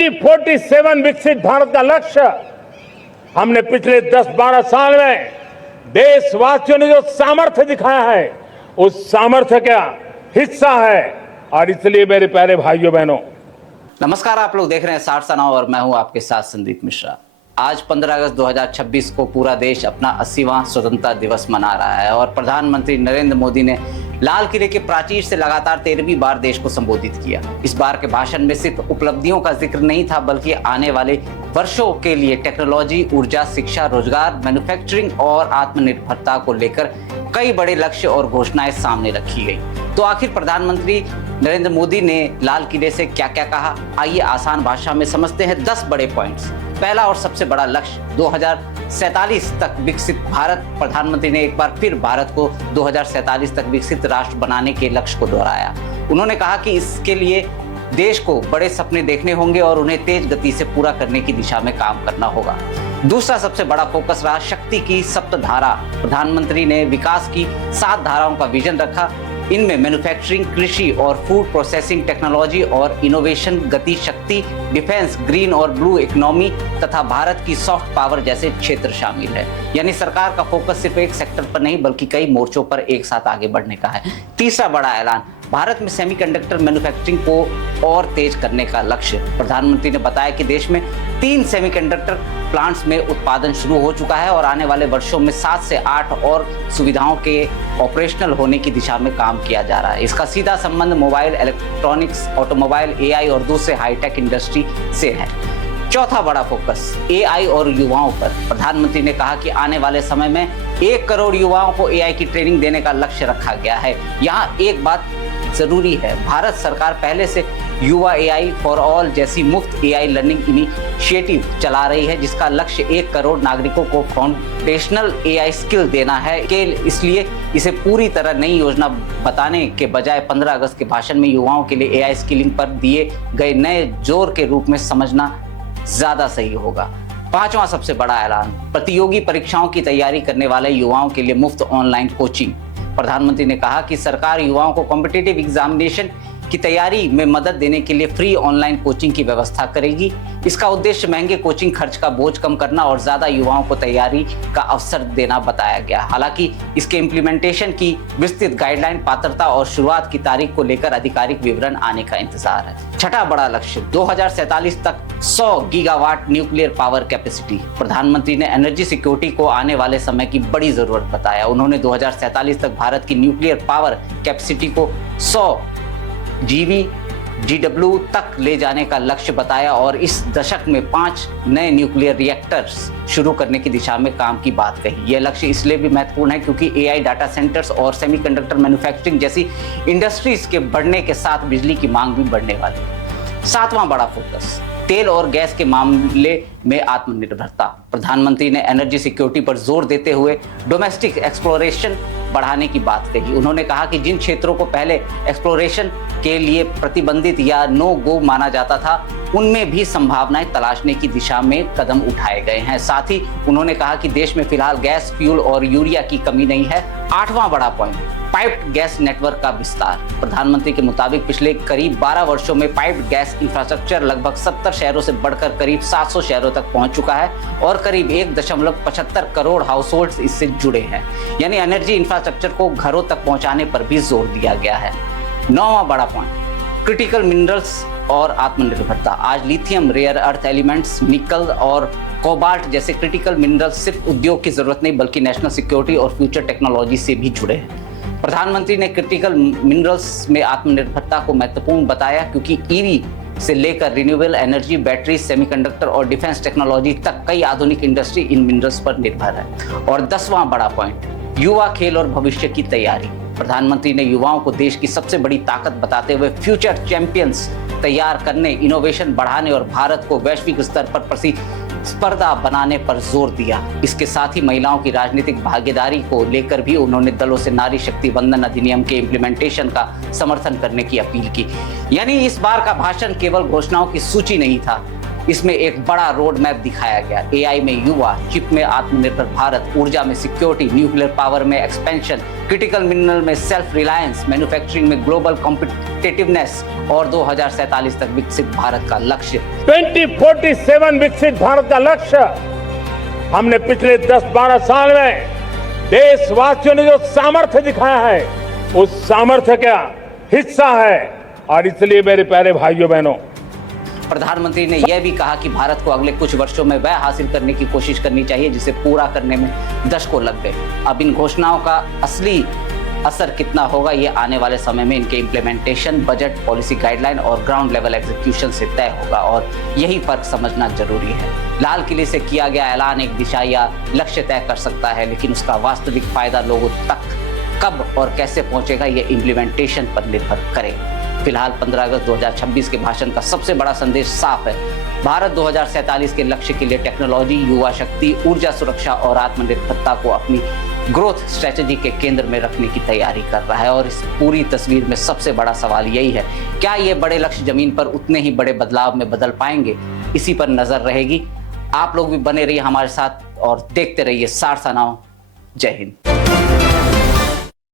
2047 विकसित भारत का लक्ष्य हमने पिछले 10-12 साल में देशवासियों ने जो सामर्थ्य दिखाया है उस सामर्थ्य का हिस्सा है। और इसलिए मेरे प्यारे भाइयों बहनों, नमस्कार, आप लोग देख रहे हैं 60 सनाव और मैं हूं आपके साथ संदीप मिश्रा। आज 15 अगस्त 2026 को पूरा देश अपना 80वां स्वतंत्रता दिवस मना रहा है और प्रधानमंत्री नरेंद्र मोदी ने लाल किले के प्राचीर से लगातार 13वीं बार देश को संबोधित किया। इस बार के भाषण में सिर्फ उपलब्धियों का जिक्र नहीं था, बल्कि आने वाले वर्षों के लिए टेक्नोलॉजी, ऊर्जा, शिक्षा, रोजगार, मैन्युफैक्चरिंग और आत्मनिर्भरता को लेकर कई बड़े लक्ष्य और घोषणाएं सामने रखी गई। तो आखिर प्रधानमंत्री नरेंद्र मोदी ने लाल किले से क्या क्या कहा, आइए आसान भाषा में समझते हैं 10 बड़े पॉइंट्स। पहला और सबसे बड़ा लक्ष्य 2047 तक विकसित भारत। प्रधानमंत्री ने एक बार फिर भारत को 2047 तक विकसित राष्ट्र बनाने के लक्ष्य को दोहराया। उन्होंने कहा कि इसके लिए देश को बड़े सपने देखने होंगे और उन्हें तेज गति से पूरा करने की दिशा में काम करना होगा। दूसरा सबसे बड़ा फोकस रहा शक्ति की सप्तधारा। प्रधानमंत्री ने विकास की 7 धाराओं का विजन रखा। इनमें मैन्युफैक्चरिंग, कृषि और फूड प्रोसेसिंग, टेक्नोलॉजी और इनोवेशन, गति शक्ति, डिफेंस, ग्रीन और ब्लू इकोनॉमी तथा भारत की सॉफ्ट पावर जैसे क्षेत्र शामिल है। यानी सरकार का फोकस सिर्फ एक सेक्टर पर नहीं बल्कि कई मोर्चों पर एक साथ आगे बढ़ने का है। तीसरा बड़ा ऐलान, भारत में सेमीकंडक्टर मैन्युफैक्चरिंग को और तेज करने का लक्ष्य। प्रधानमंत्री ने बताया कि देश में 3 सेमीकंडक्टर प्लांट्स में उत्पादन शुरू हो चुका है और आने वाले वर्षों में 7 से 8 और सुविधाओं के ऑपरेशनल होने की दिशा में काम किया जा रहा है। इसका सीधा संबंध मोबाइल, इलेक्ट्रॉनिक्स, ऑटोमोबाइल, एआई और दूसरे हाईटेक इंडस्ट्री से है। चौथा बड़ा फोकस एआई और युवाओं पर। प्रधानमंत्री ने कहा कि आने वाले समय में 1 करोड़ युवाओं को एआई की ट्रेनिंग देने का लक्ष्य रखा गया है। यहाँ एक बात जरूरी है, भारत सरकार पहले से युवा एआई फॉर ऑल जैसी मुफ्त एआई लर्निंग इनिशिएटिव चला रही है, जिसका लक्ष्य 1 करोड़ नागरिकों को फाउंडेशनल एआई स्किल देना है। इसलिए इसे पूरी तरह नई योजना बताने के बजाय 15 अगस्त के भाषण में युवाओं के लिए एआई स्किलिंग पर दिए गए नए जोर के रूप में समझना ज्यादा सही होगा। पांचवा सबसे बड़ा ऐलान, प्रतियोगी परीक्षाओं की तैयारी करने वाले युवाओं के लिए मुफ्त ऑनलाइन कोचिंग। प्रधानमंत्री ने कहा कि सरकार युवाओं को कॉम्पिटिटिव एग्जामिनेशन की तैयारी में मदद देने के लिए फ्री ऑनलाइन कोचिंग की व्यवस्था करेगी। इसका उद्देश्य महंगे कोचिंग खर्च का बोझ कम करना और ज्यादा युवाओं को तैयारी का अवसर देना बताया गया। हालांकि इसके इम्प्लीमेंटेशन की विस्तृत गाइडलाइन, पात्रता और शुरुआत की तारीख को लेकर आधिकारिक विवरण आने का इंतजार है। छठा बड़ा लक्ष्य 2047 तक 100 गीगावाट न्यूक्लियर पावर कैपेसिटी। प्रधानमंत्री ने एनर्जी सिक्योरिटी को आने वाले समय की बड़ी जरूरत बताया। उन्होंने 2047 तक भारत की न्यूक्लियर पावर कैपेसिटी को 100 GW तक ले जाने का लक्ष्य बताया और इस दशक में 5 नए न्यूक्लियर रिएक्टर्स शुरू करने की दिशा में काम की बात कही। यह लक्ष्य इसलिए भी महत्वपूर्ण है क्योंकि एआई, डाटा सेंटर्स और सेमीकंडक्टर मैन्युफैक्चरिंग जैसी इंडस्ट्रीज के बढ़ने के साथ बिजली की मांग भी बढ़ने वाली है। 7वां बड़ा फोकस, तेल और गैस के मामले में आत्मनिर्भरता। प्रधानमंत्री ने एनर्जी सिक्योरिटी पर जोर देते हुए डोमेस्टिक एक्सप्लोरेशन बढ़ाने की बात कही। उन्होंने कहा कि जिन क्षेत्रों को पहले एक्सप्लोरेशन के लिए प्रतिबंधित या नो गो माना जाता था, उनमें भी संभावनाएं तलाशने की दिशा में कदम उठाए गए हैं। साथ ही उन्होंने कहा कि देश में फिलहाल गैस, फ्यूल और यूरिया की कमी नहीं है। 8वां बड़ा पॉइंट, पाइप्ड गैस नेटवर्क का विस्तार। प्रधानमंत्री के मुताबिक पिछले करीब 12 वर्षों में पाइप्ड गैस इंफ्रास्ट्रक्चर लगभग 70 शहरों से बढ़कर करीब 700 शहरों तक पहुंच चुका है और करीब 1.75 करोड़ हाउसहोल्ड्स इससे जुड़े हैं। यानी एनर्जी इंफ्रास्ट्रक्चर को घरों तक पहुंचाने पर भी जोर दिया गया है। 9वां बड़ा पॉइंट, क्रिटिकल मिनरल्स और आत्मनिर्भरता। आज लिथियम, रेयर अर्थ एलिमेंट्स, निकल और कोबाल्ट जैसे क्रिटिकल मिनरल्स सिर्फ उद्योग की जरूरत नहीं बल्कि नेशनल सिक्योरिटी और फ्यूचर टेक्नोलॉजी से भी जुड़े हैं। प्रधानमंत्री ने क्रिटिकल मिनरल्स में आत्मनिर्भरता को महत्वपूर्ण बताया क्योंकि ईवी से लेकर रिन्यूएबल एनर्जी, बैटरी, सेमीकंडक्टर और डिफेंस टेक्नोलॉजी तक कई आधुनिक इंडस्ट्री इन मिनरल्स पर निर्भर है। और 10वां बड़ा पॉइंट, युवा, खेल और भविष्य की तैयारी। प्रधानमंत्री ने युवाओं को देश की सबसे बड़ी ताकत बताते हुए फ्यूचर चैंपियंस तैयार करने, इनोवेशन बढ़ाने और भारत को वैश्विक स्तर पर प्रतिस्पर्धा बनाने पर जोर दिया। इसके साथ ही महिलाओं की राजनीतिक भागीदारी को लेकर भी उन्होंने दलों से नारी शक्ति वंदन अधिनियम के इम्प्लीमेंटेशन का समर्थन करने की अपील की। यानी इस बार का भाषण केवल घोषणाओं की सूची नहीं था, इसमें एक बड़ा रोड मैप दिखाया गया। एआई में युवा, चिप में आत्मनिर्भर भारत, ऊर्जा में सिक्योरिटी, न्यूक्लियर पावर में एक्सपेंशन, क्रिटिकल मिनरल में सेल्फ रिलायंस, मैन्युफैक्चरिंग में ग्लोबल कॉम्पिटिटिवनेस और 2047 तक विकसित भारत का लक्ष्य। 2047 विकसित भारत का लक्ष्य हमने पिछले 10-12 साल में देशवासियों ने जो सामर्थ्य दिखाया है उस सामर्थ्य का हिस्सा है। और इसलिए मेरे प्यारे भाइयों बहनों, प्रधानमंत्री ने यह भी कहा कि भारत को अगले कुछ वर्षों में वह हासिल करने की कोशिश करनी चाहिए जिसे पूरा करने में दशकों लग गए। अब इन घोषणाओं का असली असर कितना होगा ये आने वाले समय में इनके इम्प्लीमेंटेशन, बजट, पॉलिसी गाइडलाइन और ग्राउंड लेवल एग्जीक्यूशन से तय होगा और यही फर्क समझना जरूरी है। लाल किले से किया गया ऐलान एक दिशा या लक्ष्य तय कर सकता है, लेकिन उसका वास्तविक फायदा लोगों तक कब और कैसे पहुंचेगा ये इम्प्लीमेंटेशन पर निर्भर करेगा। फिलहाल 15 अगस्त 2026 के भाषण का सबसे बड़ा संदेश साफ है। भारत 2047 के लक्ष्य के लिए टेक्नोलॉजी, युवा शक्ति, ऊर्जा सुरक्षा और आत्मनिर्भरता को अपनी ग्रोथ स्ट्रेटेजी के केंद्र में रखने की तैयारी कर रहा है। और इस पूरी तस्वीर में सबसे बड़ा सवाल यही है, क्या ये बड़े लक्ष्य जमीन पर उतने ही बड़े बदलाव में बदल पाएंगे? इसी पर नजर रहेगी। आप लोग भी बने रहिए हमारे साथ और देखते रहिए 60 नाव। जय हिंद।